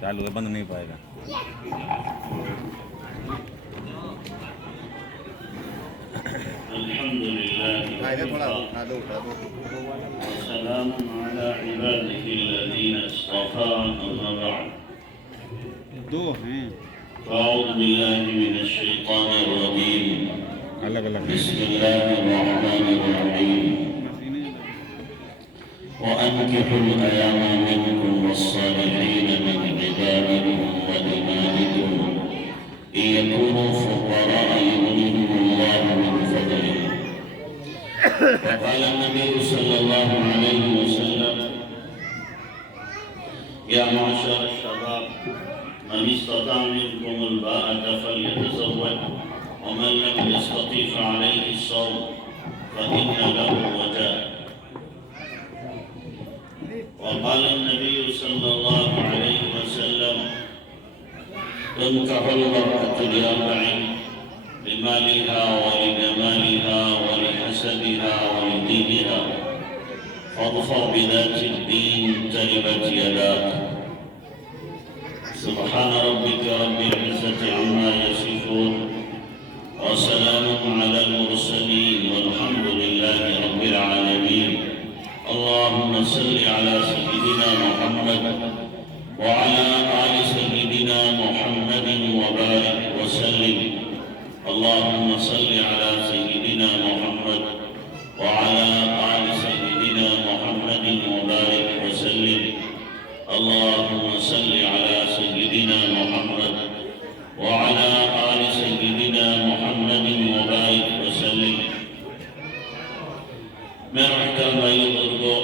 چالو ہے، بند نہیں پائے گا. الحمد لله وسلام على عباده الذين اصطفى أما بعد فأعوذ بالله من الشيطان الرجيم بسم الله الرحمن الرحيم وأنكحوا الأيام منكم والصالحين من عبادكم وإمائكم إن يكونوا فقراء يغنيهم الله من فضله. وقال النبي صلى الله عليه وسلم يا معشر الشباب من استطاع منكم الباءة فليتزوج ومن لم يستطع فعليه الصوم فإن له وجاء. وقال النبي صلى الله عليه وسلم تنكح المرأة لأربع لمالها ولجمالها ولحسبها ولدينها فاظفر بذات الدين تربت يداك. سبحان ربك رب العزة عما يصفون وسلام على المرسلين والحمد لله رب العالمين. اللهم صل على سيدنا محمد وعلى آل سيدنا محمد وبارك وسلم. اللهم صل على سيدنا محمد وعلى آل سيدنا محمد وبارك وسلم. اللهم صل على سيدنا محمد وعلى آل سيدنا محمد وبارك وسلم. میں محترم بھائی بزرگوں،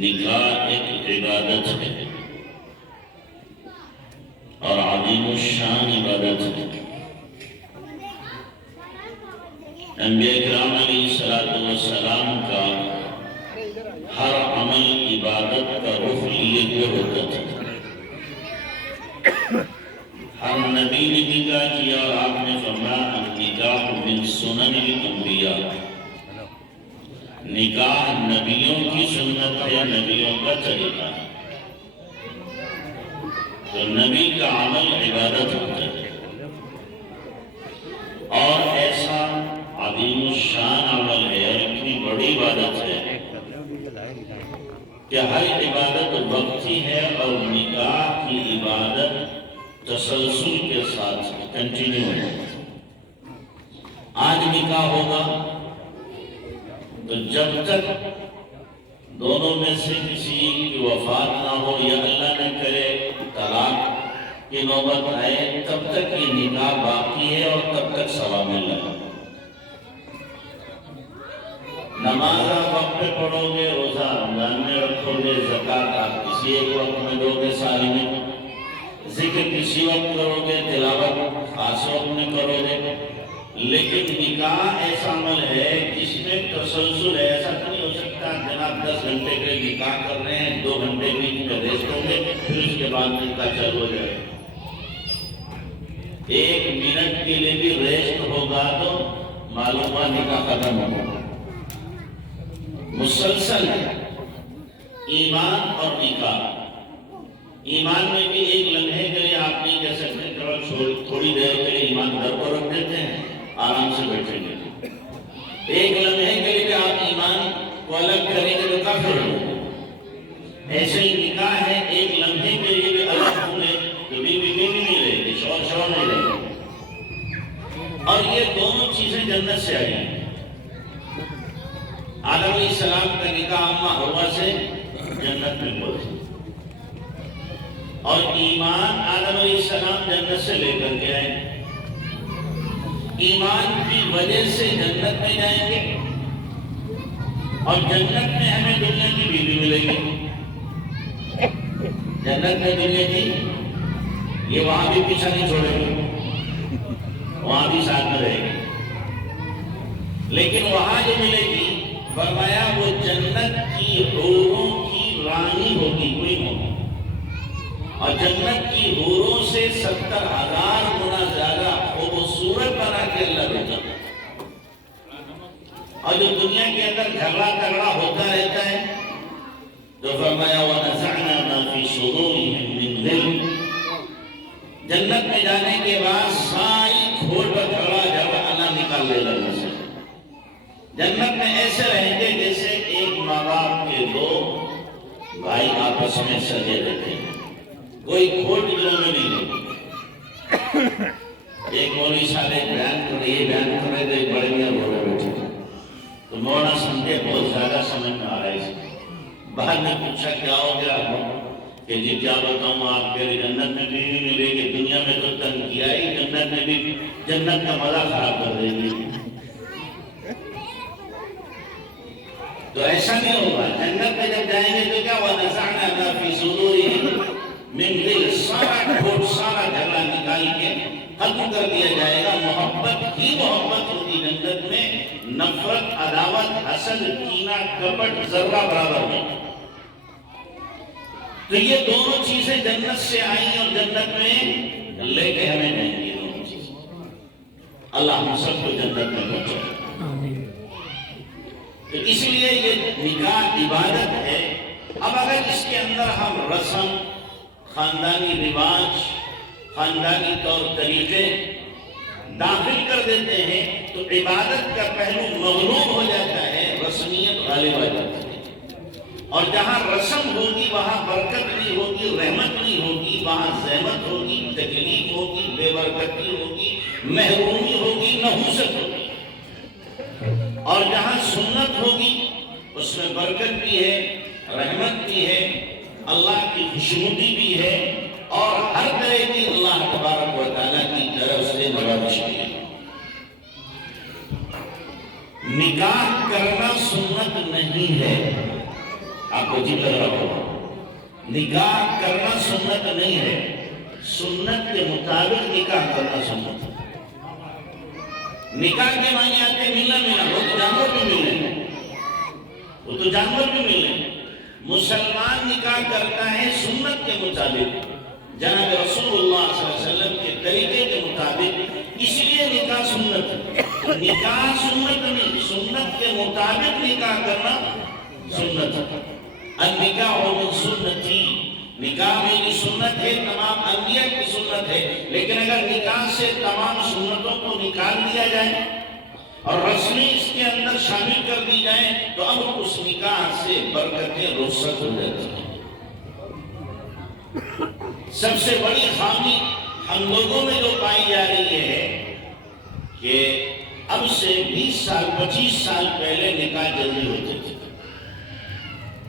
نکاح ایک عبادت ہے اور عظیم الشان عبادت ہے. انبیاء کرام علیہ السلام کا ہر عمل عبادت کا رخ لیے ہوئے ہوتا تھا. ہر نبی نے نکاح کیا اور آپ نے فرمایا النکاح من سنن الانبیاء. نکاح نبیوں کی سنت ہے، نبیوں کا طریقہ ہے. تو نبی کا عمل عبادت ہوتا ہے اور ایسا عظیم الشان عمل ہے اور اتنی بڑی عبادت ہے کہ ہر عبادت وقتی ہے اور نکاح کی عبادت تسلسل کے ساتھ کنٹینیو ہے. آج نکاح ہوگا تو جب تک دونوں میں سے کسی کی وفات نہ ہو یا اللہ نہ کرے طلاق کی نوبت آئے تب تک یہ نکاح باقی ہے اور تب تک ثواب مل رہا ہے. نماز آپ وقت پہ پڑھو گے، روزہ رمضان میں رکھو گے، زکوٰۃ آپ کسی ایک وقت میں دو گے سال میں، ذکر کسی وقت کرو گے، تلاوت خاص وقت میں کرو گے. لیکن نکاح ایسا عمل ہے جس میں تسلسل ہے. ایسا تو نہیں ہو سکتا جناب 10 گھنٹے کے نکاح کر رہے ہیں، 2 گھنٹے بیچ میں ریسٹ ہوں گے پھر اس کے بعد نکاح چالو ہو جائے. 1 منٹ کے لیے بھی ریسٹ ہوگا تو معلوم ہوا نکاح ختم ہوگا. مسلسل ہے ایمان اور نکاح. ایمان میں بھی ایک لمحے کے لیے آپ نہیں کہہ سکتے تھوڑی دیر کے لیے ایمان گھر کو رکھ دیتے ہیں آرام سے بیٹھیں گے. ایک لمحے کے لیے آپ ایمان کو الگ کریں گے تو کافر ہوں گے. ایسے ہی نکاح ہے، ایک لمحے کے لیے بھی الگ ہوں گے تو بیوی نہیں رہے گی، شوہر نہیں رہے گی. اور یہ دونوں چیزیں جنت سے آئی ہیں. آدم علیہ السلام کا نکاح اماں حوا سے جنت میں پہنچا اور ایمان آدم علیہ السلام جنت سے لے کر کے آئے. ایمان کی وجہ سے جنت میں جائیں گے اور جنت میں ہمیں دنیا کی بیوی ملے گی. جنت میں دنیا کی یہ وہاں بھی پیچھا نہیں چھوڑے گی، وہاں بھی ساتھ میں رہے گی. لیکن وہاں جو ملے گی فرمایا وہ جنت کی حوروں کی رانی ہوگی، کوئی ہوگی. اور جنت کی حوروں سے 70,000 گنا زیادہ خوبصورت بنا کے اللہ دیتا. اور جو دنیا کے اندر جھگڑا تگڑا ہوتا رہتا ہے تو فرمایا وَنَزَعْنَا مَا فِي جنت میں جانے کے بعد ساری کھول پر کھڑا جب اللہ نکال لے لگا سے جنت میں ایسے رہیں گے جیسے ایک ماں باپ کے دو بھائی آپس میں سجے رہتے ہیں، کوئی کھوٹ دلوں میں نہیں ہوگی۔ ایک مولوی صاحب بیان کر رہے تھے، ایک بڑے میاں بولے بیٹھے تھے تو مولانا سمجھے بہت زیادہ سمجھ میں آ رہا ہے۔ بعد میں پوچھا کیا ہو گیا کہ جی کیا بتاؤں آپ کے جنت میں بھی نہیں ملے گی، دنیا میں تو تنگ کیا ہی، جنت میں بھی جنت کا مزہ خراب کر دے گی۔ تو ایسا نہیں ہوگا، جنت میں جب جائیں گے تو کیا وَنَزَعْنَا مَا فِي صُدُورِهِمْ مِنْ غِلٍّ، سارا کھوٹ سارا جھگڑا نکال کے ختم کر دیا جائے گا۔ محبت ہی محبت ہوگی جنت میں، نفرت، عداوت، حسد، کینہ، کپٹ ذرہ برابر نہیں۔ تو یہ دونوں چیزیں جنت سے آئیں اور جنت میں لے کے ہمیں جائیں گی دونوں چیزیں۔ اللہ ہم سب کو جنت میں پہنچائے۔ تو اس لیے یہ نکاح عبادت ہے۔ اب اگر اس کے اندر ہم رسم، خاندانی رواج، خاندانی طور طریقے داخل کر دیتے ہیں تو عبادت کا پہلو مغلوب ہو جاتا ہے، رسمیت غالب آ جاتی ہے۔ اور جہاں رسم ہوگی وہاں برکت نہیں ہوگی، رحمت نہیں ہوگی، وہاں زحمت ہوگی، تکلیف ہوگی، بے برکتی ہوگی، محرومی ہوگی، نحوست ہوگی۔ اور جہاں سنت ہوگی اس میں برکت بھی ہے، رحمت بھی ہے، اللہ کی خوشنودی بھی ہے، اور ہر طرح کی اللہ تبارک و تعالیٰ کی طرف سے نوازش بھی ہے۔ نکاح کرنا سنت نہیں ہے، آپ کو جی لگ رہا ہوگا، نکاح کرنا سنت نہیں ہے، سنت کے مطابق نکاح کرنا سنت ہے۔ نکاح کے معنی آتے ہیں ملنا، وہ تو جانور بھی ملیں، وہ تو جانور بھی ملیں۔ مسلمان نکاح کرتا ہے سنت کے مطابق، جناب رسول اللہ صلی اللہ علیہ وسلم کے طریقے کے مطابق، اس لیے نکاح سنت ہے۔ نکاح سنت نہیں، سنت کے مطابق نکاح کرنا سنت ہے۔ النکاح من سنتی، نکاح میری سنت ہے، تمام انبیاء کی سنت ہے، لیکن اگر نکاح سے تمام سنتوں کو نکال دیا جائے اور رسمی اس کے اندر شامل کر دی جائے تو اب اس نکاح سے برکتیں رخصت ہو جاتی ہیں۔ سب سے بڑی خامی ہم لوگوں میں جو پائی جا رہی ہے کہ اب سے 20 سال 25 سال پہلے نکاح جلدی ہوتے تھے،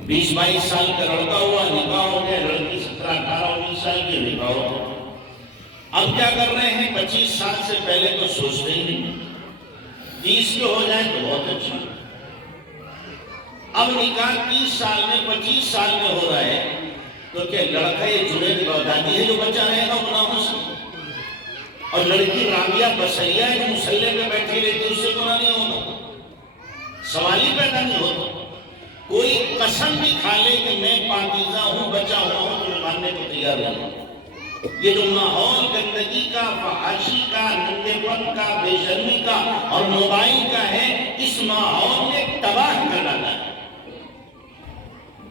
20-22 سال کا لڑکا ہوا نکاح ہو گیا، لڑکی 17-18-19 سال کی نکاح ہو گیا۔ اب کیا کر رہے ہیں، 25 سال سے پہلے تو سوچتے ہی نہیں، 30 کے ہو جائے تو بہت اچھا۔ اب نکاح 30 سال میں 25 سال میں ہو رہا ہے تو کیا لڑکا یہ جنید بغدادی ہے جو بچہ رہے گا گناہوں سے، اور لڑکی رابعہ بصریہ ہے جو مسلح پہ بیٹھی رہتی اس سے گناہ نہیں ہوگا؟ سوال ہی پیدا نہیں ہوتا۔ کوئی قسم بھی کھا لے کہ میں پاکیزہ ہوں، بچا ہوا ہوں، تو میں ماننے کو تیار نہیں۔ یہ جو ماحول گندگی کا، فحاشی کا، ننگے پن کا، بے شرمی کا اور موبائل کا ہے، اس ماحول نے تباہ کر ڈالا ہے۔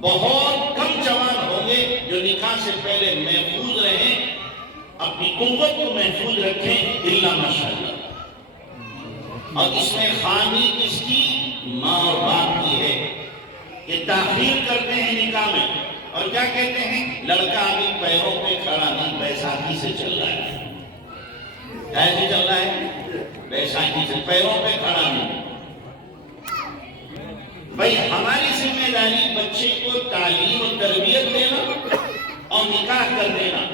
بہت کم جوان ہوں گے جو نکاح سے پہلے محفوظ رہیں، اپنی قوت کو محفوظ رکھیں، الا ماشاءاللہ۔ اور اس میں خامی کس کی؟ ماں اور باپ کی ہے، یہ تاخیر کرتے ہیں نکاح میں، اور کیا کہتے ہیں، لڑکا ابھی پیروں پہ کھڑا نہیں، بیساکھی سے چل رہا ہے۔ کیسے چل رہا ہے؟ بیساکھی سے، پیروں پہ کھڑا نہیں۔ بھائی ہماری ذمہ داری بچے کو تعلیم و تربیت دینا اور نکاح کر دینا۔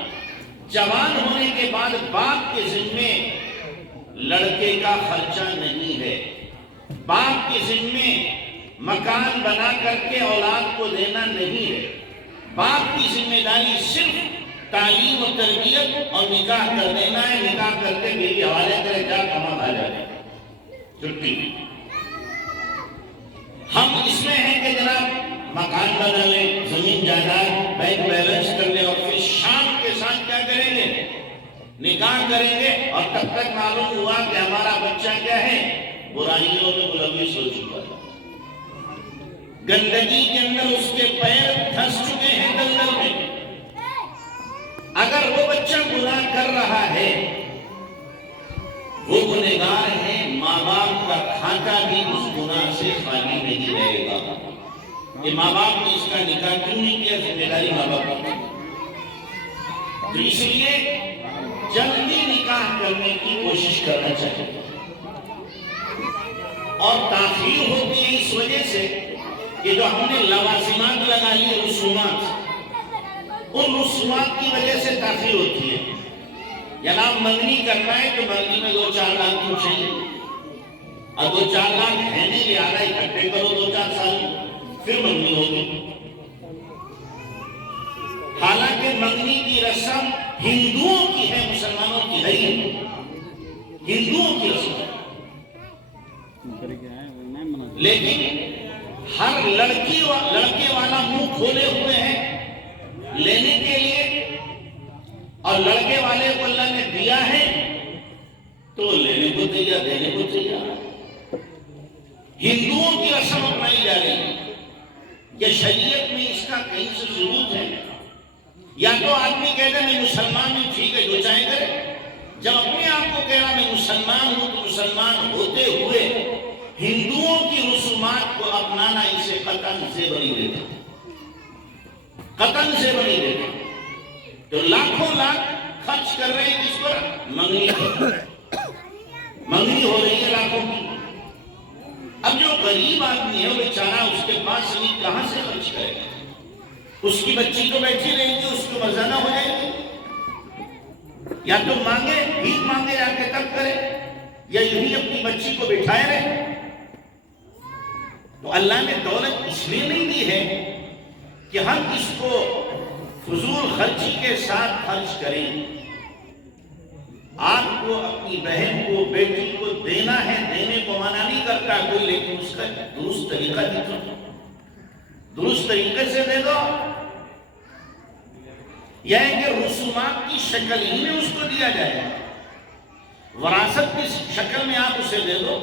جوان ہونے کے بعد باپ کے ذمے لڑکے کا خرچہ نہیں ہے، باپ کے ذمے مکان بنا کر کے اولاد کو دینا نہیں ہے، باپ کی ذمہ داری صرف تعلیم و تربیت اور نکاح کر دینا ہے۔ نکاح کر کے بیوی حوالے کرے، جا کما آ جائے، چھٹی۔ ہم اس میں ہیں کہ جناب مکان بنا لیں، زمین جائیداد بینک بیلنس کر لیں، اور پھر شام کے ساتھ کیا کریں گے، نکاح کریں گے، اور تب تک معلوم ہوا کہ ہمارا بچہ کیا ہے، برائیوں میں ملوث ہو چکا ہے، گندگی کے اندر اس کے پیر دھس چکے ہیں دلدل میں۔ اگر وہ بچہ گناہ کر رہا ہے وہ گنہگار ہے، ماں باپ کا کھاتا بھی اس گناہ سے خالی نہیں رہے گا۔ یہ ماں باپ نے اس کا نکاح کیوں نہیں کیا؟ ذمہ داری ماں باپ کی۔ تو اس لیے جلدی نکاح کرنے کی کوشش کرنا چاہیے، اور تاخیر ہوتی ہے اس وجہ سے کہ جو ہم نے لوازمات لگائی ہیں، رسومات، ان رسومات کی وجہ سے تاخیر ہوتی ہے۔ جناب منگنی کرنا ہے تو منگنی میں 2-4 لاکھ تو چاہیے، اور 2-4 لاکھ ہے نہیں، لہٰذا اکٹھے کرو 2-4 سال پھر منگنی ہوگی۔ حالانکہ منگنی کی رسم ہندوؤں کی ہے، مسلمانوں کی ہے، ہندوؤں کی رسم ہے، لیکن ہر لڑکے والا منہ کھولے ہوئے ہیں لینے کے لیے، اور لڑکے والے کو اللہ نے دیا ہے تو لینے کو تیار، دینے کو تیار۔ ہندوؤں کی رسم اپنائی جا رہی ہے، کہ شریعت میں اس کا کہیں سے ثبوت ہے؟ یا تو آدمی کہتا ہے میں مسلمان ہوں، ٹھیک ہے جو چاہے کرے۔ جب اپنے آپ کو کہہ رہا میں مسلمان ہوں، تو مسلمان ہوتے ہوئے ہندوؤں کی رسومات کو اپنانا اسے قطعاً سے بری دیتا، قطعاً سے بری دیتا۔ تو لاکھوں لاکھ خرچ کر رہے ہیں جس پر منگنی ہو رہی ہے لاکھوں کی۔ اب جو غریب آدمی ہے وہ بیچارہ، اس کے پاس نہیں، کہاں سے خرچ کرے گا؟ اس کی بچی تو بیٹھی رہے گی، اس کو مزانہ ہو جائے گی، یا تو مانگے، بھیک مانگے جا کے تب کرے، یا یہی اپنی بچی کو بٹھائے رہے۔ تو اللہ نے دولت اس لیے نہیں دی ہے کہ ہم اس کو فضول خرچی کے ساتھ خرچ کریں۔ آپ کو اپنی بہن کو، بیٹی کو دینا ہے، دینے کو منع نہیں کرتا کوئی، لیکن اس کا درست طریقہ دکھاؤ، درست طریقے سے دے دو۔ یہ ہے کہ رسومات کی شکل ہی میں اس کو دیا جائے، وراثت کی شکل میں آپ اسے دے دو۔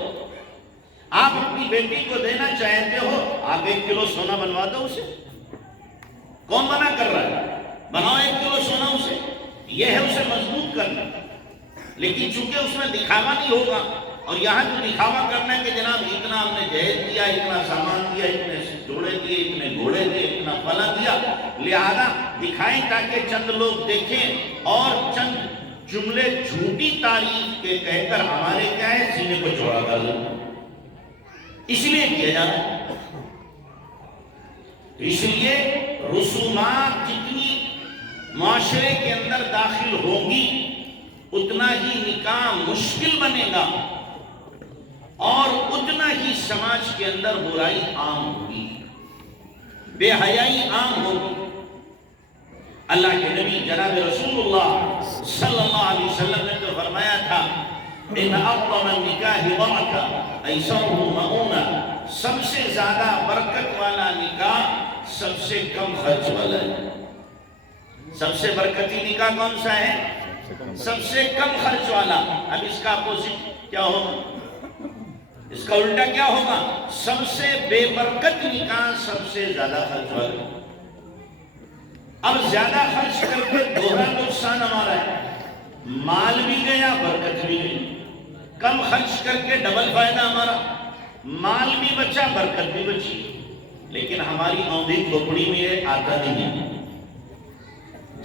آپ اپنی بیٹی کو دینا چاہتے ہو، آپ 1 کلو سونا بنوا دو اسے، کون منع کر رہا ہے؟ بناؤ 1 کلو سونا اسے، یہ ہے اسے مضبوط کرنا۔ لیکن چونکہ اس میں دکھاوا نہیں ہوگا، اور یہاں جو دکھاوا کرنا ہے کہ جناب اتنا ہم نے جہیز دیا، اتنا سامان دیا، اتنے جوڑے دیے، اتنے گھوڑے دیے، اتنا فلاں دیا، لہذا دکھائیں تاکہ چند لوگ دیکھیں اور چند جملے جھوٹی تعریف کے کہہ کر ہمارے کیا ہے سینے کو چوڑا کر لیں، اس لیے کیا جا رہا ہے۔ اس لیے رسومات جتنی معاشرے کے اندر داخل ہوگی اتنا ہی نکاح مشکل بنے گا، اور اتنا ہی سماج کے اندر برائی عام ہوگی، بے حیائی عام ہوگی۔ اللہ کے نبی جناب رسول اللہ صلی اللہ علیہ وسلم نے تو فرمایا تھا ان اعظم النکاح برکۃ ایسرہ مؤونہ، سب سے زیادہ برکت والا نکاح سب سے کم خرچ والا ہے۔ سب سے برکتی نکاح کون سا ہے؟ سب سے کم خرچ والا۔ اب اس کا اپوزٹ کیا ہوگا؟ اس کا الٹا کیا ہوگا؟ سب سے بے برکت نکاح سب سے زیادہ خرچ والا۔ اب زیادہ خرچ کر کے دوہرا نقصان ہمارا ہے، مال بھی گیا، برکت بھی گئی۔ کم خرچ کر کے ڈبل فائدہ ہمارا، مال بھی بچا، برکت بھی بچی، لیکن ہماری آمدنی کھوپڑی میں یہ آتا نہیں ہے۔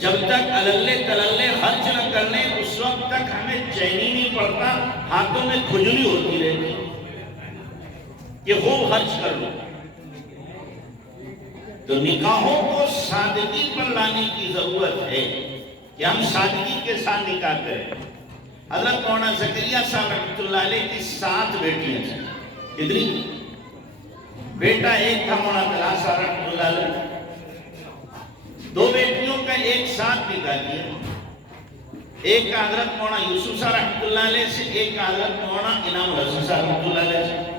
جب تک اللے تللے خرچ نہ کر لیں اس وقت تک ہمیں چین ہی نہیں پڑتا، ہاتھوں میں کھجلی ہوتی رہتی کہ خوب خرچ کر لو۔ تو نکاحوں کو سادگی پر لانے کی ضرورت ہے کہ ہم سادگی کے ساتھ نکاح کریں۔ حضرت مولانا زکریا صاحب رحمۃ اللہ علیہ کی 7 بیٹیاں تھیں، کتنی؟ بیٹا ایک تھا مولانا طلحہ صاحب رحمۃ اللہ علیہ، 2 بیٹیوں کا ایک ساتھ نکاح کیا، ایک کا حضرت مولانا یوسف صاحب رحمۃ اللہ علیہ سے، ایک کا حضرت مولانا انعام الحسن صاحب رحمۃ اللہ علیہ سے۔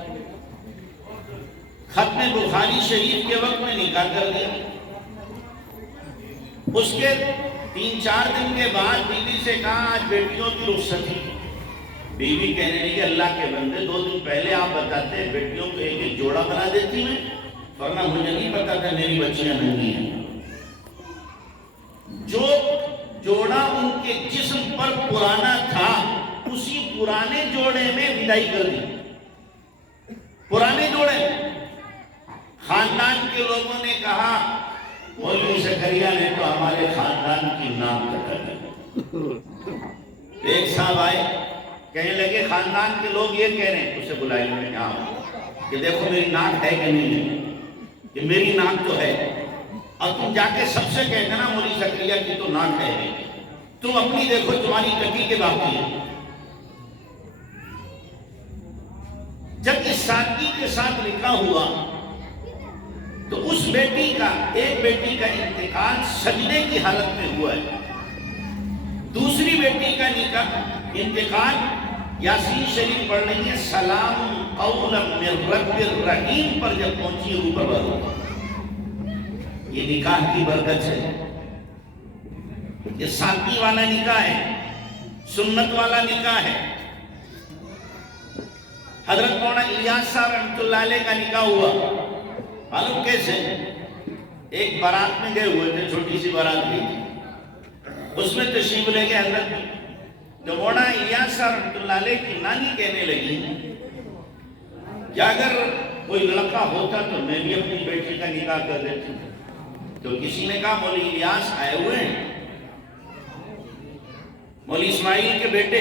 ختم بخاری شریف کے وقت میں نکاح کر دیا۔ اس کے 3-4 دن کے بعد بیوی سے کہا آج بیٹیوں کی رخصتی۔ بیوی کہنے لگی اللہ کے بندے 2 دن پہلے آپ بتاتے بیٹیوں کو ایک ایک جوڑا بنا دیتی میں، ورنہ مجھے نہیں پتا تھا میری بچیاں ننگی ہیں۔ جوڑا ان کے جسم پر پرانا تھا، اسی پرانے جوڑے میں ودائی کر دی۔ پرانے جوڑے میں خاندان کے لوگوں نے کہا مولوی زکریا نے تو ہمارے خاندان کی نام کٹا دی۔ ایک صاحب آئے، کہنے لگے خاندان کے لوگ یہ کہہ رہے ہیں، اسے بلائے میں یہاں کہ دیکھو میری ناک ہے کہ نہیں ہے، کہ میری ناک تو ہے، اور تم جا کے سب سے کہتے نا مولوی زکریا کی تو ناک ہے، تم اپنی دیکھو تمہاری کٹی کے باقی ہے۔ جب اس سادگی کے ساتھ نکاح ہوا تو اس بیٹی کا، ایک بیٹی کا انتقال سجدے کی حالت میں ہوا ہے، دوسری بیٹی کا انتقال یاسین شریف پڑھ رہی ہے، سلام قولا من رب الرحیم پر جب پہنچی روح پرور ہو۔ یہ نکاح کی برکت ہے، یہ سادگی والا نکاح ہے، سنت والا نکاح ہے۔ حضرت مولانا الیاس صاحب رحمۃ اللہ علیہ کا نکاح ہوا، معلوم کیسے؟ ایک بارات میں گئے ہوئے تھے، چھوٹی سی بارات بھی تھی، اس میں تشریف لے کے حضرت جو مولانا الیاس صاحب رحمۃ اللہ علیہ کی نانی کہنے لگی کہ اگر کوئی لڑکا ہوتا تو میں بھی اپنی بیٹی کا نکاح کر دیتی۔ تو کسی نے کہا مولوی الیاس آئے ہوئے ہیں، مولوی اسماعیل کے بیٹے،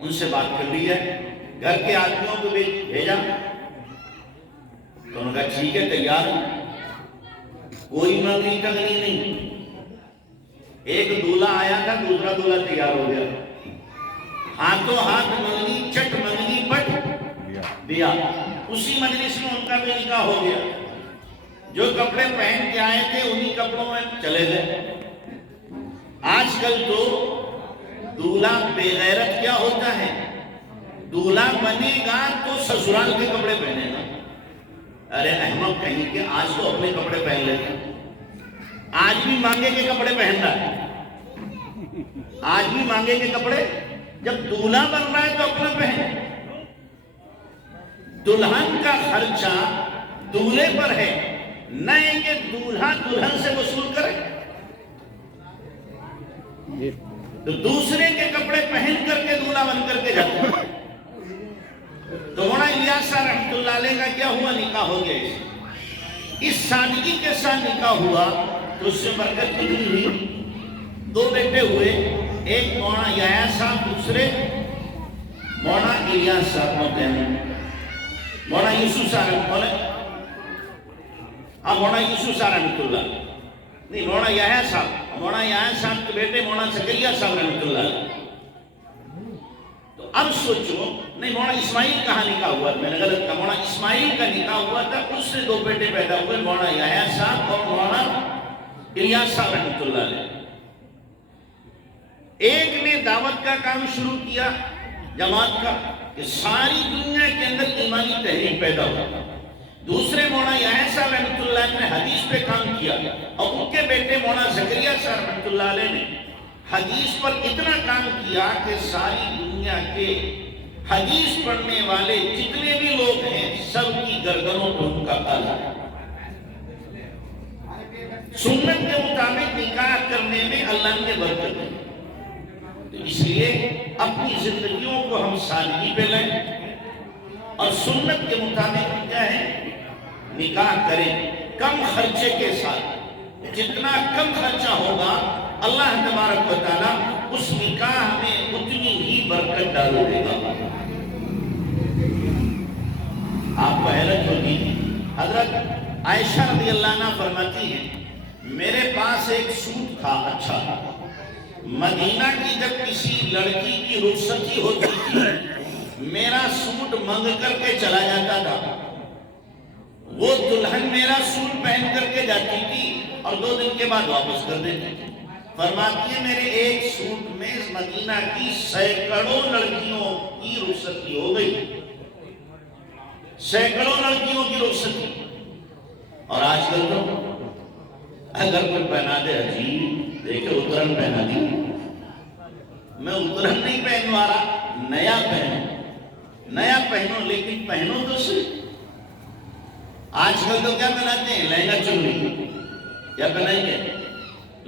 ان سے بات کر لی ہے، گھر کے آدمیوں کو بھیجا۔ تو انہوں نے کہا ٹھیک ہے، تیار ہوں، کوئی منگنی تگنی نہیں۔ ایک دولہا آیا تھا، دوسرا دولہا تیار ہو گیا، ہاتھوں ہاتھ منگنی چٹ منگنی پٹ دیا، اسی مجلس میں ان کا بھی نکاح ہو گیا۔ جو کپڑے پہن کے آئے تھے انہی کپڑوں میں چلے گئے۔ آج کل تو دولہا بے غیرت کیا ہوتا ہے، دولہا بنے گا تو سسرال کے کپڑے پہنے گا۔ ارے احمد کہیں کہ آج تو اپنے کپڑے پہن لیتے، آج بھی مانگے کے کپڑے پہن رہا ہے، آج بھی مانگے کے کپڑے، جب دولہا بن رہا ہے تو اپنا پہن۔ دلہن کا خرچہ دولہے پر ہے، نہ کہ دولہا دلہن سے وصول کرے۔ تو دوسرے کے کپڑے پہن کر کے دولہا بن کر کے جاتا ہے۔ تو مولانا الیاس صاحب رحمۃ اللہ علیہ کا کیا ہوا، نکاح ہو گیا۔ اس سادگی کے ساتھ نکاح ہوا تو اس سے برکت کتنی ہوئی، دو بیٹے ہوئے، ایک مولانا یحییٰ صاحب، دوسرے مولانا الیاس صاحب مولانا یوسف صاحب، مولانا یوسف صاحب رحمۃ اللہ، نہیں مولانا یحییٰ صاحب، مولانا یحییٰ صاحب کے بیٹے مولانا زکریا صاحب رحمۃ اللہ۔ تو اب سوچو، نہیں مولانا اسماعیل کہاں نکاح ہوا، میں نے غلط کہا، مولانا اسماعیل کا نکاح ہوا تھا، اس سے دو بیٹے پیدا ہوئے، مولانا یحییٰ صاحب اور مولانا الیاس صاحب رحمۃ اللہ علیہ۔ ایک نے دعوت کا کام شروع کیا جماعت کا کہ ساری دنیا کے اندر ایمانی تحریک پیدا ہوا، دوسرے مولانا یحییٰ صاحب رحمۃ اللہ علیہ نے حدیث پہ کام کیا، اور ان کے بیٹے مولانا زکریا صاحب رحمۃ اللہ علیہ نے حدیث پر اتنا کام کیا کہ ساری دنیا کے حدیث پڑھنے والے جتنے بھی لوگ ہیں سب کی گردنوں پر ان کا تاج ہے۔ سنت کے مطابق نکاح کرنے میں اللہ نے برکت دی، تو اس لیے اپنی زندگیوں کو ہم سادگی پہ لیں اور سنت کے مطابق کیا ہے، نکاح کریں کم خرچے کے ساتھ۔ جتنا کم خرچہ ہوگا اللہ تبارک و تعالیٰ اس نکاح میں اتنی ہی برکت ڈال دے گا۔ آپ کو حیرت ہوگی، حضرت عائشہ رضی اللہ عنہ فرماتی ہیں میرے پاس ایک سوٹ تھا اچھا، مدینہ کی جب کسی لڑکی کی رخصتی ہوتی تھی میرا سوٹ منگ کر کے چلا جاتا تھا، وہ دلہن میرا سوٹ پہن کر کے جاتی تھی اور 2 دن کے بعد واپس کر دیتی تھی۔ فرماتی ہے میرے ایک سوٹ میں مدینہ کی سینکڑوں لڑکیوں کی رخصتی ہو گئی، سینکڑوں لڑکیوں کی رخصتی۔ اور آج کل تو اگر کوئی پہنا دے عجیب، دیکھے اترن پہنا دی، میں اترن نہیں پہنوا رہا، نیا پہنو، لیکن پہنو تو صحیح۔ آج کل تو کیا پہناتے ہیں، لہنگا چنی، کیا پہنائیں گے،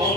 1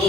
2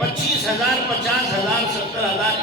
25,000, 50,000, 70,000,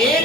1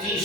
30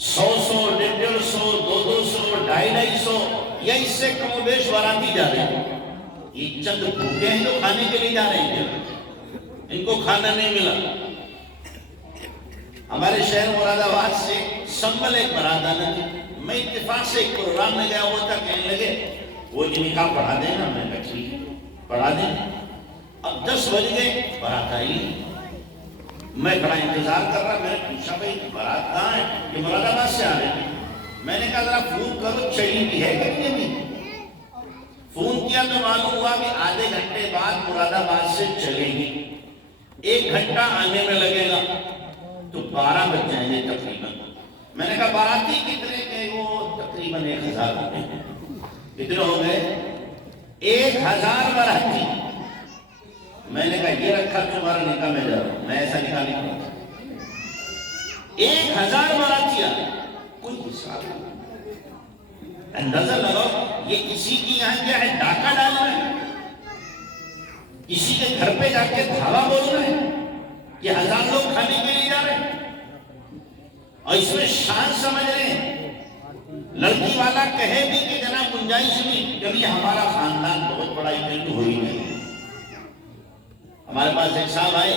100-100, 150-150, 200-250, 250, یا اس سے کم و بیش باراتی جا رہے ہیں؟ یہ چند بھوکے ہیں جو کھانے کے لیے جا رہے ہیں، ان کو کھانا نہیں ملا۔ ہمارے شہر مراد آباد سے سنبل ایک برات آنا تھی، میں اتفاق سے ایک پروگرام میں گیا ہوا تھا، کہنے لگے وہ جی نکاح پڑھا دیں نا، میں نے کہا ٹھیک ہے پڑھا دیں۔ اب 10 بج گئے، برات آئی، میں بڑا انتظار کر رہا، میں نے پوچھا بھائی برات کہاں ہے؟ یہ مراد آباد سے آ رہے ہیں۔ میں نے کہا ذرا فون کرو چلی بھی ہے کہ نہیں؟ فون کیا تو معلوم ہوا کہ آدھے گھنٹے بعد مراد آباد سے چلے گی، 1 گھنٹہ آنے میں لگے گا، تو 12 بج جائیں گے تقریباً۔ میں نے کہا باراتی کتنے کے؟ وہ تقریباً 1000 ہوتے ہیں۔ کتنے ہو گئے؟ 1000 باراتی۔ میں نے کہا یہ رکھا تمہارا نکاح میں جا رہا ہوں، میں ایسا نکاح نہیں کرتا۔ 1000 باراتی آئے، کوئی حساب نہیں۔ اندازہ لگاؤ یہ کسی کی یہاں کیا ہے، ڈاکہ ڈالنا ہے، کسی کے گھر پہ جا کے دھاوا بولنا ہے کہ 1000 لوگ کھانے کے لیے جا رہے ہیں، اور اس میں شان سمجھ رہے ہیں۔ لڑکی والا کہے بھی کہ جناب گنجائش نہیں، کبھی ہمارا خاندان بہت بڑا ایونٹ ہوئی نہیں۔ ہمارے پاس ایک صاحب آئے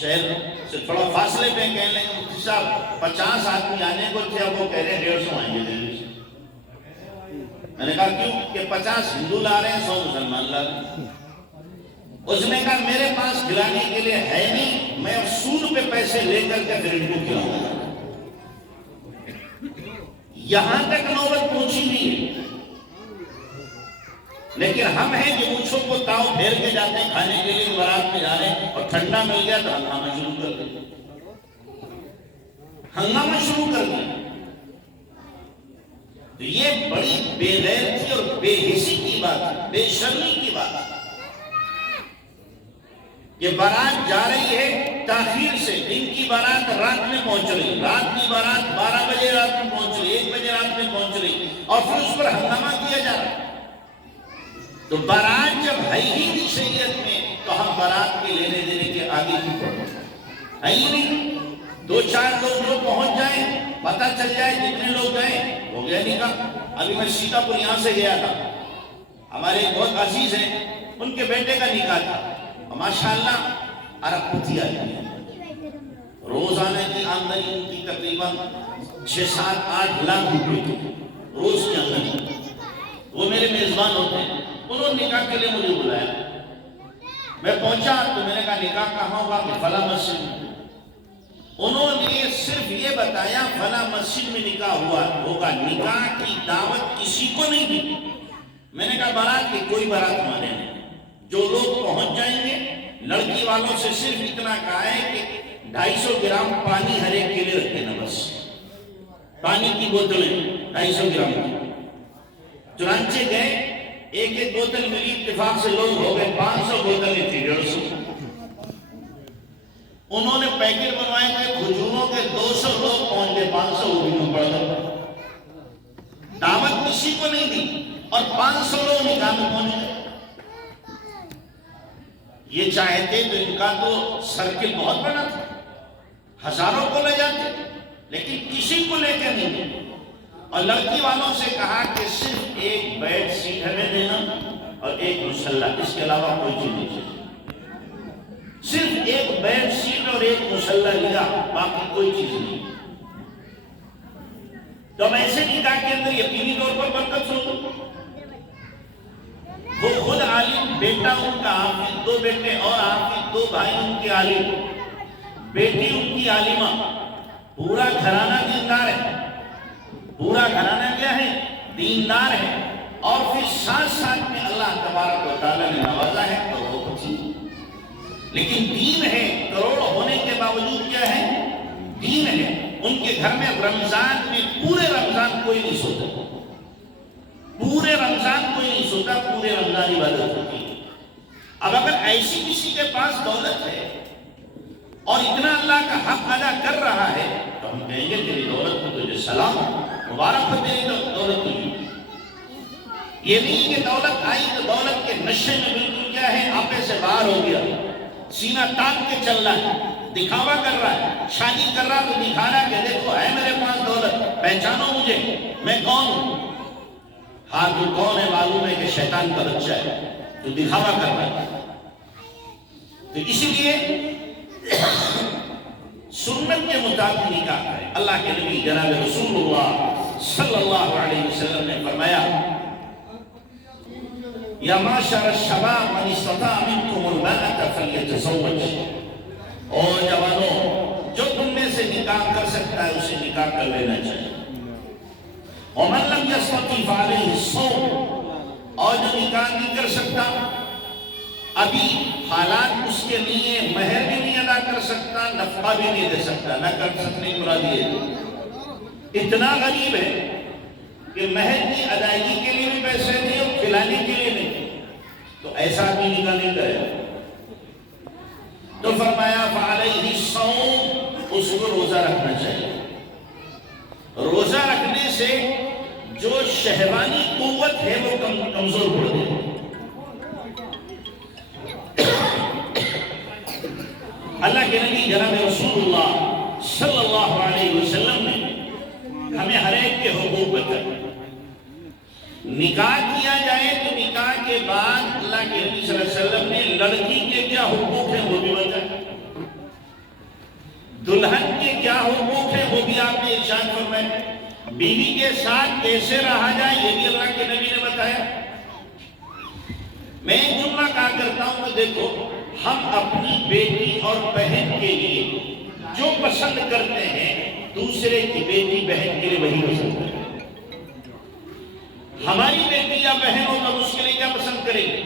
شہر سے تھوڑا فاصلے پہ، کہنے لگے مفتی صاحب 50 آدمی آنے کو تھے، اب وہ کہہ رہے ہیں 150 آئیں گے دہلی سے۔ میں نے کہا کیوں؟ کہ 50 ہندو لا رہے ہیں، 100 مسلمان لا رہے ہیں۔ اس نے کہا میرے پاس کھلانے کے لیے ہے نہیں، میں سود پہ پیسے لے کر کے پھر ان کو کھلاؤں گا۔ یہاں تک نوبت پہنچی نہیں ہے، لیکن ہم ہیں جو مچھوں کو تاؤ پھیر کے جاتے ہیں کھانے کے لیے، بارات میں جا رہے ہیں اور ٹھنڈا مل گیا تو ہنگامہ شروع کر دیا، ہنگامہ شروع کر دیا۔ تو یہ بڑی بے غیرتی اور بے حسی کی بات ہے، بے شرمی کی بات ہے کہ بارات جا رہی ہے تاخیر سے، دن کی بارات رات میں پہنچ رہی، رات کی بارات 12 بجے رات میں پہنچ رہی، 1 بجے رات میں پہنچ رہی، اور پھر اس پر ہنگامہ کیا جا رہا ہے۔ تو بارات جب ہے ہی نہیں شریعت میں، تو ہم بارات کے لینے دینے کے آگے کی پڑھیں ہے ہی نہیں۔ 2-4 لوگ جو پہنچ جائیں، پتہ چل جائے جتنے لوگ گئے ہو گیا نکاح۔ ابھی میں سیتا پور یہاں سے گیا تھا، ہمارے ایک بہت عزیز ہیں، ان کے بیٹے کا نکاح تھا، ماشاءاللہ عرب پتی آئی ہے، روزانہ کی آمدنی ان کی تقریباً 6-7-8 لاکھ روپے کی روز کی آمدنی۔ وہ میرے میزبان ہوتے ہیں، انہوں نے نکاح کے لیے مجھے بلایا، میں پہنچا تو میں نے کہا نکاح کہاں ہوگا؟ کہ فلاں مسجد میں۔ انہوں نے صرف یہ بتایا فلاں مسجد میں نکاح ہوگا، نکاح کی دعوت کسی کو نہیں دی۔ میں نے کہا بارات کی کوئی بارات مانے نہیں، جو لوگ پہنچ جائیں گے، لڑکی والوں سے صرف اتنا کہا ہے کہ 250 گرام پانی ہر ایک کے لیے رکھ دینا، بس پانی کی بوتلیں 250 گرام کی۔ چنانچہ گئے، ایک بوتل ملی، اتفاق سے لوگ ہو گئے 500 بوتلیں تھی، 150۔ انہوں نے پیکٹ بنوائے تھے کھجوروں کے، 200 لوگ پہنچ گئے، 500 وہ بھی پڑ گئے۔ دعوت کسی کو نہیں دی اور 500 لوگ نکاح میں پہنچ گئے۔ یہ چاہتے تو ان کا تو سرکل بہت بڑا تھا، ہزاروں کو لے جاتے، لیکن کسی کو لے کے نہیں گئے۔ اور لڑکی والوں سے کہا کہ صرف ایک بیڈ شیٹ ہمیں دینا اور ایک مسلح، اس کے علاوہ کوئی چیز نہیں چاہیے۔ صرف ایک بیڈ شیٹ اور ایک مسلح لیا، باقی کوئی چیز نہیں۔ تو اب ایسے نکاح کے اندر یقینی طور پر برکت ہوگی۔ وہ خود عالم، بیٹا ان کا حافظ، 2 بیٹے اور حافظ، 2 بھائی ان کے عالم، بیٹی ان کی عالمہ، پورا گھرانہ دیندار ہے، پورا گھرانہ کیا ہے؟ دیندار ہے۔ اور پھر ساتھ ساتھ میں اللہ تبارک و تعالیٰ نے نوازا ہے کروڑپتی، لیکن دین ہے، کروڑ ہونے کے باوجود کیا ہے؟ دین ہے۔ ان کے گھر میں رمضان میں پورے رمضان کوئی نہیں سوتا، پورے رمضان کوئی نہیں سوتا، پورے رمضان عبادت ہوتی ہے۔ اب اگر ایسی کسی کے پاس دولت ہے اور اتنا اللہ کا حق ادا کر رہا ہے تو ہم کہیں گے تیری دولت کو تجھے سلام، مبارک ہو تیری دولت تجھے۔ یہ نہیں کہ دولت آئی تو دولت کے نشے میں بالکل کیا ہے، آپے سے باہر ہو گیا، سینہ تاپ کے چل رہا ہے، دکھاوا کر رہا ہے، شادی کر رہا تو دکھا رہا ہے کہ دیکھو ہے میرے پاس دولت، پہچانو مجھے، میں کون ہوں۔ ہاں تو کون ہے معلوم ہے کہ شیطان کا بچہ ہے تو دکھاوا کر رہا ہے. تو اسی لیے سنت کے مطابق نکاح کریں. اللہ کے نبی جناب رسول اللہ صلی اللہ علیہ وسلم نے فرمایا یا معاشر الشباب من استطاع منکم الباءۃ فلیتزوج. اور جوانوں جو تم میں سے نکاح کر سکتا ہے اسے نکاح کر لینا چاہیے. ومن لم یستطع فعلیہ الصوم. اور جو نکاح نہیں کر سکتا ابھی حالات اس کے لیے مہر بھی نہیں ادا کر سکتا نفقہ بھی نہیں دے سکتا. نہ کر سکنے مراد یہ اتنا غریب ہے کہ مہر کی ادائیگی کے لیے بھی پیسے نہیں اور کھلانے کے لیے نہیں تو ایسا بھی نکاح نہیں کرے. تو فرمایا فعلیہ الصوم. اس کو روزہ رکھنا چاہیے. روزہ رکھنے سے جو شہوانی قوت ہے وہ کمزور پڑ گئی. اللہ کے نبی جناب رسول اللہ صلی اللہ علیہ وسلم نے ہمیں ہر ایک کے حقوق بتائے. نکاح کیا جائے تو نکاح کے بعد اللہ کے نبی صلی اللہ علیہ وسلم نے لڑکی کے کیا حقوق ہیں وہ بھی بتائے. دلہن کے کیا حقوق ہیں وہ بھی آپ نے ارشاد فرمائے. بیوی کے ساتھ کیسے رہا جائے یہ بھی اللہ کے نبی نے بتایا. میں ایک جملہ کہا کرتا ہوں کہ دیکھو ہم اپنی بیٹی اور بہن کے لیے جو پسند کرتے ہیں دوسرے کی بیٹی بہن کے لیے وہی پسند کرتے ہیں. ہماری بیٹی یا بہن ہو تو اس کے لیے کیا پسند کریں گے؟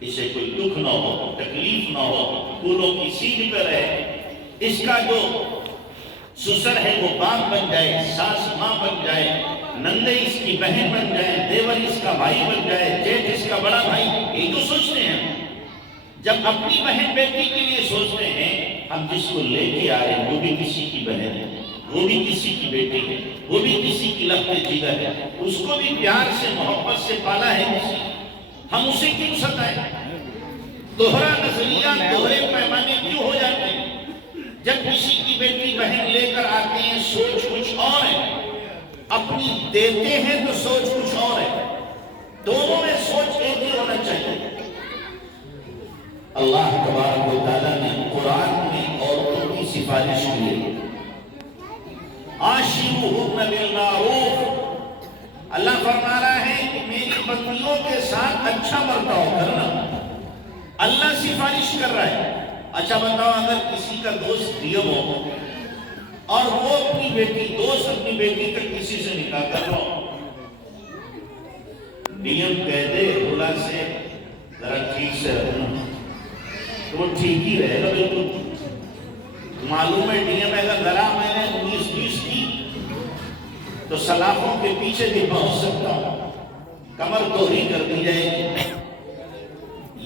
اسے کوئی دکھ نہ ہو تکلیف نہ ہو پھولوں کی سیدھ پہ رہے. اس کا جو سسر ہے وہ باپ بن جائے ساس ماں بن جائے نندے اس کی بہن بن جائے دیور اس کا بھائی بن جائے جیٹھ اس کا بڑا بھائی. یہ تو سوچتے ہیں جب اپنی بہن بیٹی کے لیے سوچتے ہیں. ہم جس کو لے کے آ رہے ہیں وہ بھی کسی کی بہن ہے وہ بھی کسی کی بیٹی ہے وہ بھی کسی کی لفظ جگر ہے. اس کو بھی پیار سے محبت سے پالا ہے کسی. ہم اسے کیوں ستائیں؟ دوہرا نظریہ دوہرے پیمانے کیوں ہو جاتے ہیں؟ جب کسی کی بیٹی بہن لے کر آتے ہیں سوچ کچھ اور ہے اپنی دیتے ہیں تو سوچ کچھ اور ہے. دونوں میں سوچ ایک ہی ہونا چاہیے. اللہ تبارک و تعالیٰ نے قرآن میں عورتوں کی سفارش کی ہے. عاشروہن بالمعروف. اللہ فرما رہا ہے کہ میری بندیوں کے ساتھ اچھا برتاؤ کرنا. اللہ سفارش کر رہا ہے. اچھا بتاؤ اگر کسی کا دوست ڈیم ہو اور وہ اپنی بیٹی دوست اپنی بیٹی کا کسی سے نکاح کر رہا ہو ڈیم کہہ دے بولا سے ذرا ٹھیک سے رہنا تو وہ ٹھیک ہی رہے گا. بالکل معلوم ہے ڈیم اگر ذرا میں نے 19-20 کی تو سلاخوں کے پیچھے بھی پہنچ سکتا ہوں کمر دوہری کر دی جائے گی.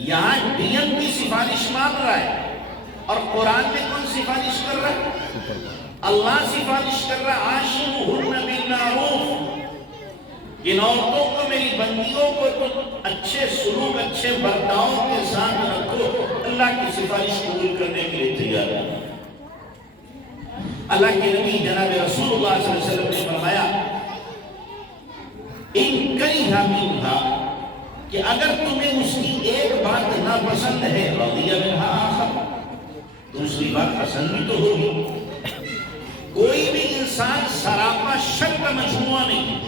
یہاں ڈیم کی سفارش مان رہا ہے اور قرآن میں کون سفارش کر رہا ہے؟ اللہ سفارش کر رہا ہے عاشروہن بالمعروف. ان عورتوں کو میری بندیوں کو تم اچھے سلوک اچھے برتاؤ کے ساتھ رکھو. اللہ کی سفارش قبول کرنے کے لیے تیار ہے. اللہ کے نبی جناب رسول اللہ صلی اللہ علیہ وسلم نے فرمایا ان کریہ منہا کہ اگر تمہیں اس کی ایک بات ناپسند ہے رضی منہا آخر دوسری بات پسند بھی تو ہوگی. کوئی بھی انسان سراپا شر کا مجموعہ نہیں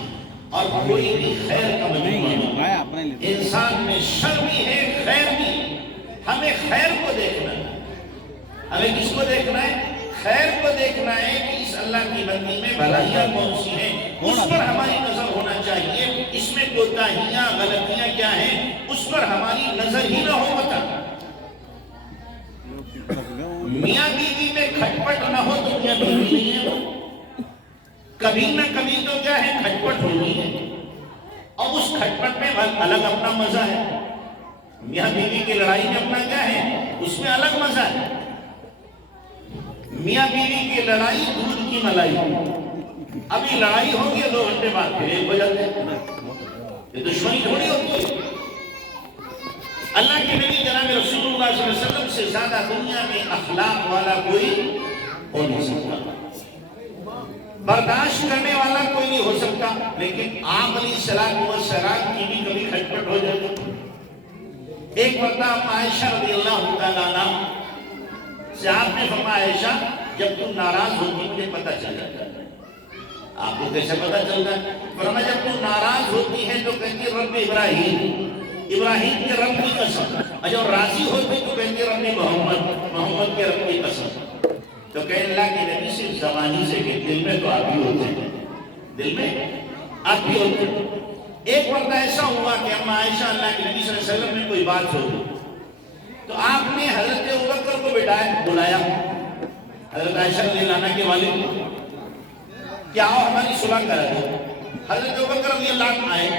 اور کوئی بھی خیر کا مجموعہ نہیں. انسان میں شر بھی ہے خیر بھی. ہمیں خیر کو دیکھنا ہے. ہمیں کس کو دیکھنا ہے؟ خیر کو دیکھنا ہے کہ اس اللہ کی بندی میں بھلائیاں کون سی ہیں اس پر ہماری نظر ہونا چاہیے. اس میں کوتاہیاں غلطیاں کیا ہیں اس پر ہماری نظر ہی نہ ہو. بتا میاں بیوی میں کھٹپٹ نہ ہو تو میاں بیوی نہیں ہے. کبھی نہ کبھی تو کیا ہے کھٹپٹ ہونی ہے اور اس کھٹپٹ میں الگ اپنا مزہ ہے. میاں بیوی کی لڑائی میں اپنا کیا ہے اس میں الگ مزہ ہے. میاں بیوی کی لڑائی دودھ کی ملائی. ابھی لڑائی ہوگی 2 گھنٹے بعد پھر ایک ہو جاتے ہیں. یہ دشمنی تھوڑی ہوتی ہے. اللہ کے نبی جناب رسول اللہ صلی اللہ علیہ وسلم سے زیادہ دنیا میں اخلاق والا کوئی ہو نہیں سکتا. برداشت کرنے والا کوئی نہیں ہو سکتا، لیکن آپ علیہ السلام کی بھی کبھی کھٹپٹ ہو جاتی۔ ایک مرتبہ عائشہ رضی اللہ تعالیٰ عنہ سے آپ نے فرمایا عائشہ جب تم ناراض ہوتی مجھے پتہ چل جاتا ہے۔ آپ کو کیسے پتہ چلتا ہے؟ فرمایا جب تم ناراض ہوتی ہے تو کہتی رب ابراہیم کے رب کی قسم، اور جب راضی ہوتی تو کہتی رب محمد کے رب کی قسم۔ تو کہ اللہ کے نبی صرف زبانی سے کہ دل میں تو آپ ہی ہوتے ہیں، دل میں آپ ہی ہوتے ہیں۔ ایک وقت ایسا ہوا کہ اما عائشہ اللہ کے نبی صلی اللہ علیہ وسلم میں کوئی بات ہوئی تو آپ نے حضرت ابوبکر کو بلایا، حضرت عائشہ رضی اللہ عنہ کے والد کہ آؤ ہماری صلح کرا دو۔ حضرت ابوبکر رضی اللہ عنہ آئے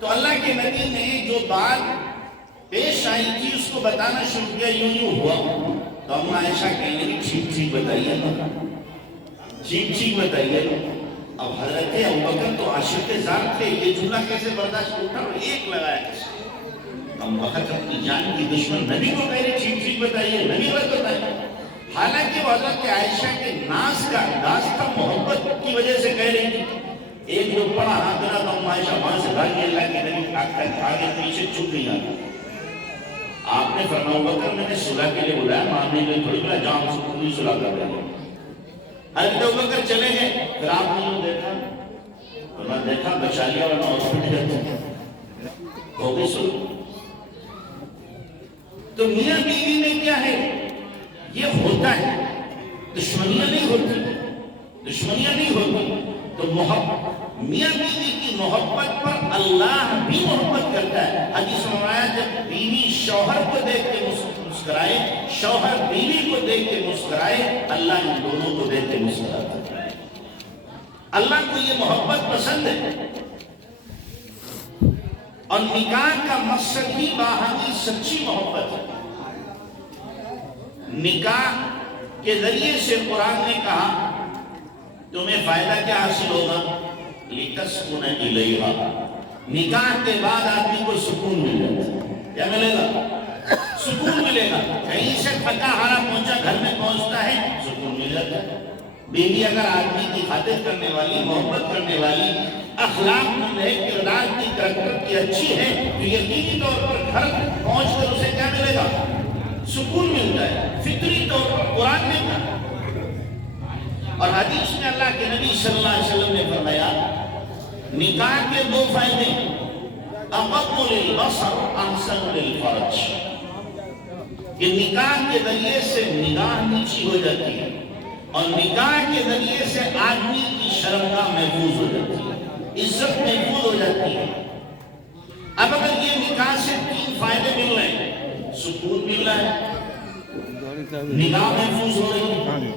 تو اللہ کے نبی نے جو بات پیش آئی تھی اس کو بتانا شروع کیا، یوں ہوا۔ تو اما عائشہ کہنے لگی ٹھیک بتائیے، ٹھیک بتائیے۔ اب حضرت ابوبکر تو عاشق ذات تھے، یہ جملہ کیسے برداشت اٹھا اور ایک لگایا کیسے؟ ابوبکر اپنی جان کی دشمن نبی کو کہہ رہے ٹھیک بتائیے، نبی غلط بتائیے۔ حالانکہ وہ حضرت عائشہ کے ناز کا انداز تھا، محبت کی وجہ سے کہہ رہی تھی۔ ایک جو بڑا ہاتھ بنا تو اما عائشہ وہاں سے بھاگی، اللہ کے نبی آگے پیچھے چھپ نہیں آتا۔ آپ نے فرمایا ابوبکر میں نے صلح کے لیے بلایا، ماننے کے لیے تھوڑی بلا جام سے پوری صلح کر رہے ہیں۔ حضرت ابوبکر چلے گئے، پھر آپ نے دیکھا بچا لیا ورنہ ہاسپٹل جاتے ہو گئی صلح۔ تو میاں بیوی میں کیا ہے، یہ ہوتا ہے، دشمنیاں نہیں ہوتی۔ تو محبت میاں بیوی کی محبت پر اللہ بھی محبت کرتا ہے۔ حدیث میں آیا جب بیوی شوہر کو دیکھ کے مسکرائے، شوہر بیوی کو دیکھ کے مسکرائے، اللہ ان دونوں کو دیکھ کے مسکراتا ہے۔ اللہ کو یہ محبت پسند ہے، اور نکاح کا مقصد ہی باہمی سچی محبت ہے۔ نکاح کے ذریعے سے قرآن نے کہا تمہیں فائدہ کیا حاصل ہوگا، لِتَسْكُنَ إِلَيْهَا۔ نکاح کے بعد آدمی کو سکون مل جاتا ہے، کیا ملے گا؟ سکون ملے گا۔ کہیں سے تھکا ہارا پہنچا گھر میں پہنچتا ہے سکون مل جاتا ہے۔ بیوی اگر آدمی کی خاطر کرنے والی، محبت کرنے والی، اخلاق مند ہے، کردار کی کریکٹر کی اچھی ہے تو یقینی طور پر گھر پہنچ کر اسے کیا ملے گا؟ سکون ملتا ہے، فطری طور پر۔ قرآن نے کہا اور حدیث میں اللہ کے نبی صلی اللہ علیہ وسلم نے فرمایا نکاح کے دو فائدے، اغض للبصر احسن للفرج، کہ نکاح کے ذریعے سے نگاہ نیچی ہو جاتی ہے، اور نکاح کے ذریعے سے آدمی کی شرمگاہ محفوظ ہو جاتی ہے، عزت محفوظ ہو جاتی ہے۔ اب اگر یہ نکاح سے تین فائدے مل رہے ہیں، سکون مل رہا ہے، نگاہ محفوظ ہو رہی ہے،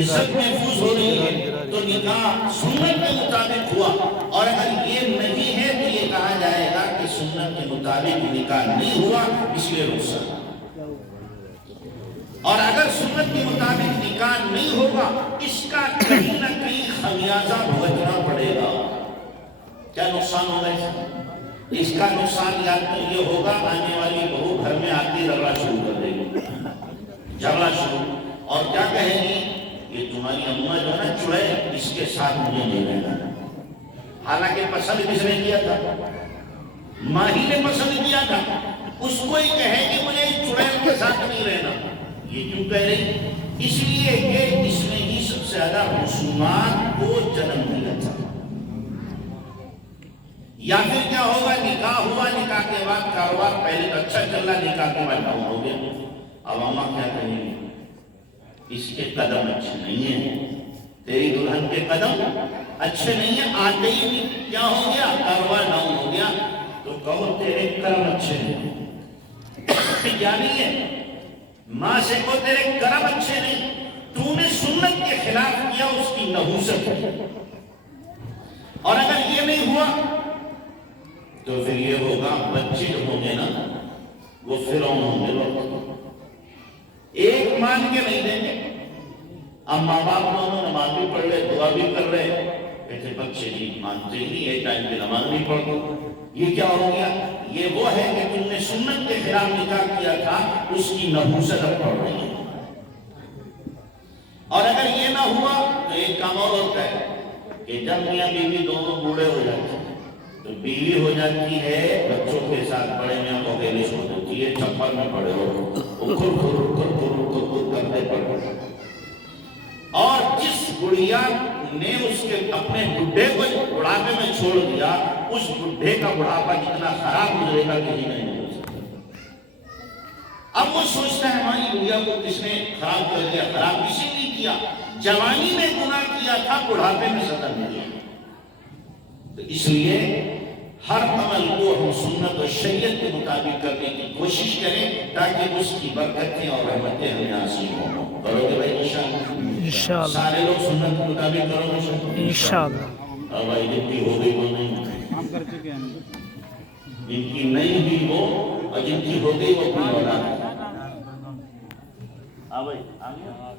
عزت محفوظ ہو رہی ہے، تو نکاح سنت کے مطابق ہوا۔ اور اگر یہ نہیں ہے تو یہ کہا جائے گا کہ سنت کے مطابق نکاح نہیں ہوا، اس لیے رخصت۔ اور اگر سنت کے مطابق نکاح نہیں ہوگا اس کا کہیں نہ کہیں خمیازہ بھگتنا پڑے گا۔ کیا نقصان ہوگا اس کا؟ نقصان یا تو یہ ہوگا آنے والی بہو گھر میں آتی رگڑا شروع کر دے گی، جھگڑا شروع، اور کیا کہے گی یہ تمہاری اماں جو نا چڑیل، اس کے ساتھ مجھے نہیں رہنا۔ حالانکہ پسند کس نے کیا تھا؟ ماں ہی نے پسند کیا تھا، اس کو ہی کہے کہ مجھے اس چڑیل کے ساتھ نہیں رہنا۔ یہ کیوں کہہ رہی؟ اس لیے کہ اس نے ہی سب سے زیادہ رسومات کو جنم دیا تھا۔ یا پھر کیا ہوگا، نکاح ہوا، نکاح کے بعد کاروبار پہلے تو اچھا چل رہا، نکاح کے بعد ڈاؤن ہو گیا۔ اب اماں کیا کہیں گے، اس کے قدم اچھے نہیں ہیں، تیری دلہن کے قدم اچھے نہیں ہیں، آتے ہی کیا ہو گیا، کاروبار ڈاؤن ہو گیا۔ تو کہو تیرے کرم اچھے ہیں، کیا نہیں ہے؟ ماں سے کو تیرے کرم اچھے نہیں، تو نے سنت کے خلاف کیا، اس کی نحوست ہے۔ اور اگر یہ نہیں ہوا تو پھر یہ ہوگا بچے جو ہوں گے نا وہ فرعون ہوں گے، ایک مان کے نہیں دیں گے۔ اب ماں باپ دونوں نماز بھی پڑھ رہے، دعا بھی کر رہے، کہتے بچے جی مانتے ہی نہیں، ایک ٹائم پہ نماز نہیں پڑھتے۔ یہ کیا ہو گیا؟ یہ وہ ہے کہ تم نے سنت کے خلاف نکاح کیا تھا، اس کی نحوست اب پڑھ رہی ہے۔ اور اگر یہ نہ ہوا تو ایک کام اور ہوتا ہے کہ جب میاں بیوی دونوں بوڑھے ہو جاتے ہیں تو بیوی ہو جاتی ہے بچوں کے ساتھ، بڑے میاں کو اکیلے چھوڑ دیتی ہے، چھپر میں پڑے ہو کرتے پڑے، اور جس بڑھیا نے اس کے اپنے بڈھے کو بڑھاپے میں چھوڑ دیا، اس بڈھے کا بڑھاپا جتنا خراب گزرے گا کہیں نہیں ہو سکتا۔ اب وہ سوچتا ہے ہماری دنیا کو کس نے خراب کر دیا؟ خراب کسی نے کیا، جوانی میں گناہ کیا تھا، بڑھاپے میں سزا ملی۔ تو اس لیے ہر عمل کو ہم سنت و شریعت کے مطابق کرنے کی کوشش کریں تاکہ اس کی برکتیں اور رحمتیں ہمیں حاصل ہوں۔ کرو گے بھائی انشاءاللہ؟ سارے لوگ سنت کے مطابق کرو گے انشاءاللہ؟ اب بھائی جن کی ہو گئی وہ نہیں، جن کی نہیں ہوئی وہ، اور جن کی ہو گئی وہ اپنی اولاد۔ ہاں بھائی آ گیا۔